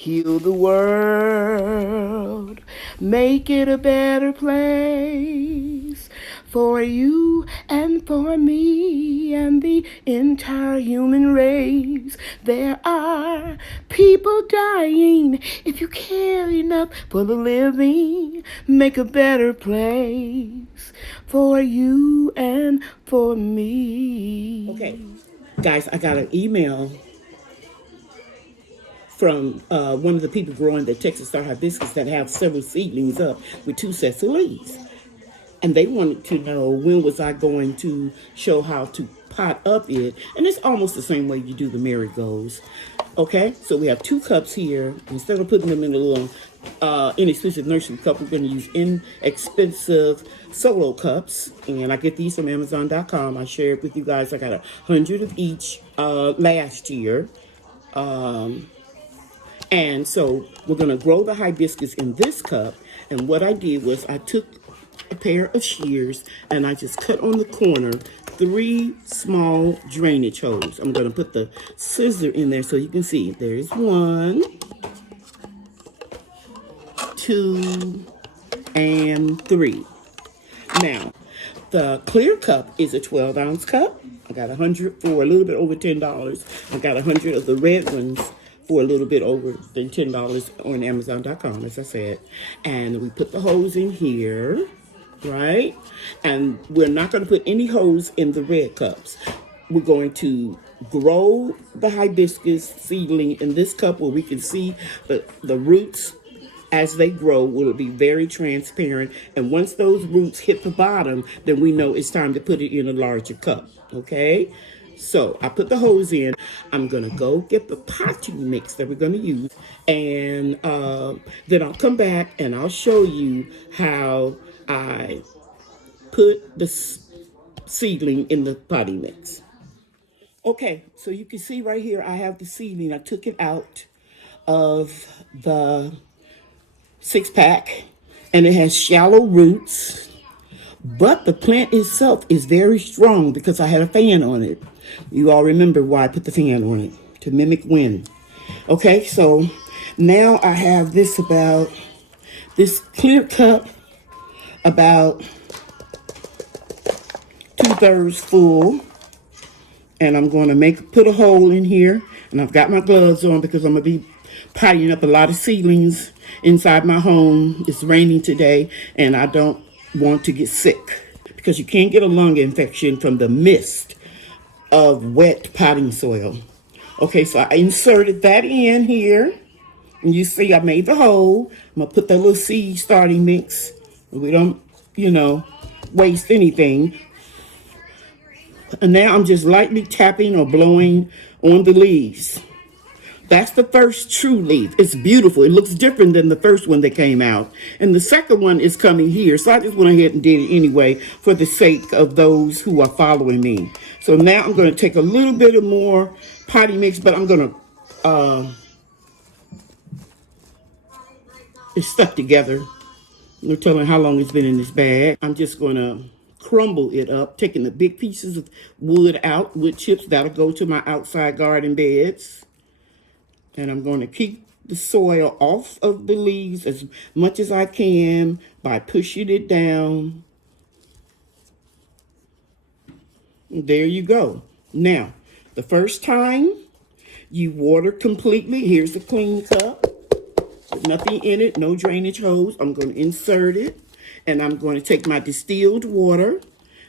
heal the world, make it a better place for you and for me and the entire human race. There are people dying. If you care enough for the living, make a better place for you and for me. Okay, guys, I got an email from one of the people growing the Texas Star Hibiscus that have several seedlings up with 2 sets of leaves. And they wanted to know when was I going to show how to pot up it. And it's almost the same way you do the marigolds. Okay, so we have 2 cups here. Instead of putting them in a little inexpensive nursery cup, we're going to use inexpensive solo cups. And I get these from Amazon.com. I shared with you guys. I got 100 of each last year. And so we're going to grow the hibiscus in this cup. And what I did was I took a pair of shears and I just cut on the corner 3 small drainage holes. I'm going to put the scissor in there so you can see. There's 1, 2, and 3. Now, the clear cup is a 12-ounce cup. I got 100 for a little bit over $10. I got 100 of the red ones for a little bit over than $10 on Amazon.com, as I said. And we put the holes in here, right? And we're not going to put any holes in the red cups. We're going to grow the hibiscus seedling in this cup where we can see the roots as they grow will be very transparent. And once those roots hit the bottom, then we know it's time to put it in a larger cup, okay? So I put the hose in. I'm going to go get the potting mix that we're going to use. And then I'll come back and I'll show you how I put the seedling in the potting mix. Okay, so you can see right here, I have the seedling. I took it out of the 6-pack, and it has shallow roots, but the plant itself is very strong because I had a fan on it. You all remember why I put the fan on it, to mimic wind. Okay, so now I have this clear cup about 2/3 full, and I'm going to put a hole in here, and I've got my gloves on because I'm going to be potting up a lot of seedlings inside my home. It's raining today, and I don't want to get sick because you can't get a lung infection from the mist of wet potting soil. Okay, so I inserted that in here, and you see I made the hole. I'm gonna put that little seed starting mix. We don't, waste anything. And now I'm just lightly tapping or blowing on the leaves. That's the first true leaf. It's beautiful. It looks different than the first one that came out. And the second one is coming here. So I just went ahead and did it anyway for the sake of those who are following me. So now I'm going to take a little bit of more potting mix, but I'm going to, it's stuck together. No telling how long it's been in this bag. I'm just going to crumble it up, taking the big pieces of wood out, wood chips. That'll go to my outside garden beds. And I'm going to keep the soil off of the leaves as much as I can by pushing it down. And there you go. Now, the first time you water completely, here's a clean cup. There's nothing in it, no drainage hose. I'm going to insert it. And I'm going to take my distilled water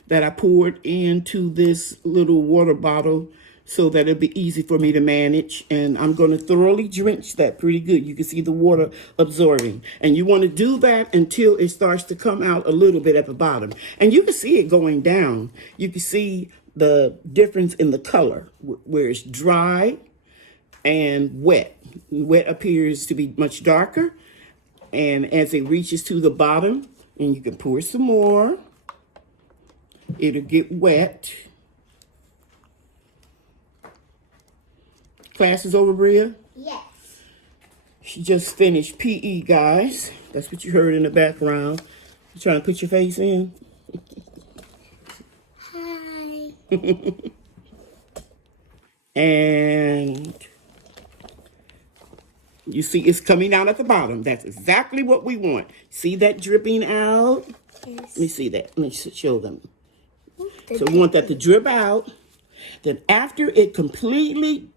that I poured into this little water bottle so that it'll be easy for me to manage. And I'm going to thoroughly drench that pretty good. You can see the water absorbing. And you want to do that until it starts to come out a little bit at the bottom. And you can see it going down. You can see the difference in the color where it's dry and wet. Wet appears to be much darker. And as it reaches to the bottom, and you can pour some more, it'll get wet. Class is over, Bria? Yes. She just finished PE, guys. That's what you heard in the background. You trying to put your face in? Hi. And You see it's coming out at the bottom. That's exactly what we want. See that dripping out? Yes. Let me see that. Let me show them. So we want that to drip out. Then after it completely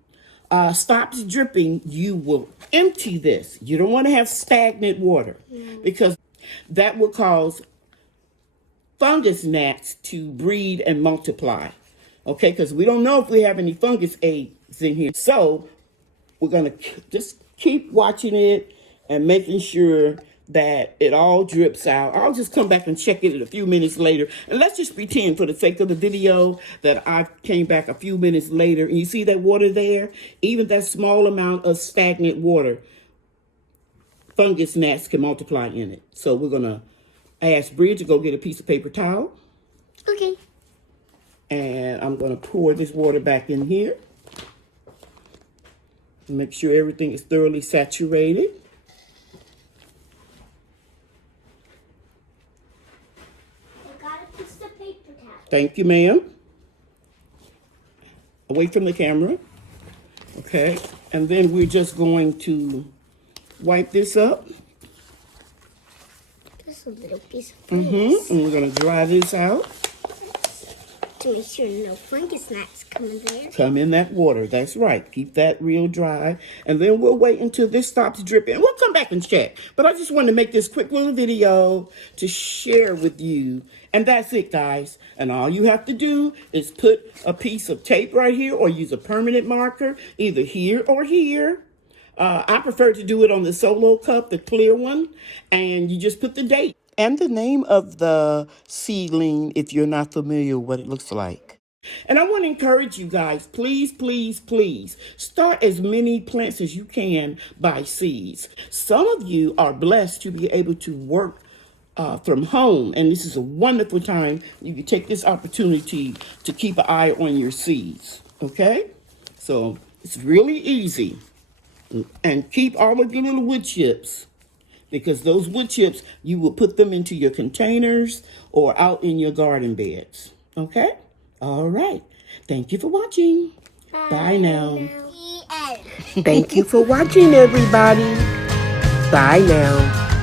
stops dripping, you will empty this. You don't want to have stagnant water because that will cause fungus gnats to breed and multiply. Okay, because we don't know if we have any fungus eggs in here. So we're going to just keep watching it and making sure that it all drips out. I'll just come back and check it a few minutes later. And let's just pretend for the sake of the video that I came back a few minutes later. And you see that water there? Even that small amount of stagnant water, fungus gnats can multiply in it. So we're going to ask Bridge to go get a piece of paper towel. Okay. And I'm going to pour this water back in here. Make sure everything is thoroughly saturated. I got a piece of paper towel. Thank you, ma'am. Away from the camera. Okay. And then we're just going to wipe this up. Just a little piece of fungus. And we're going to dry this out. To make sure no fungus gnats come in there. Come in that water. That's right. Keep that real dry. And then we'll wait until this stops dripping. We'll come back and check. But I just wanted to make this quick little video to share with you. And that's it, guys. And all you have to do is put a piece of tape right here or use a permanent marker, either here or here. I prefer to do it on the solo cup, the clear one. And you just put the date and the name of the seedling if you're not familiar with what it looks like. And I want to encourage you guys, please, please, please, start as many plants as you can by seeds. Some of you are blessed to be able to work from home, and this is a wonderful time. You can take this opportunity to keep an eye on your seeds, okay? So it's really easy. And keep all of your little wood chips, because those wood chips, you will put them into your containers or out in your garden beds. Okay? All right. Thank you for watching. Bye now. Thank you for watching, everybody. Bye now.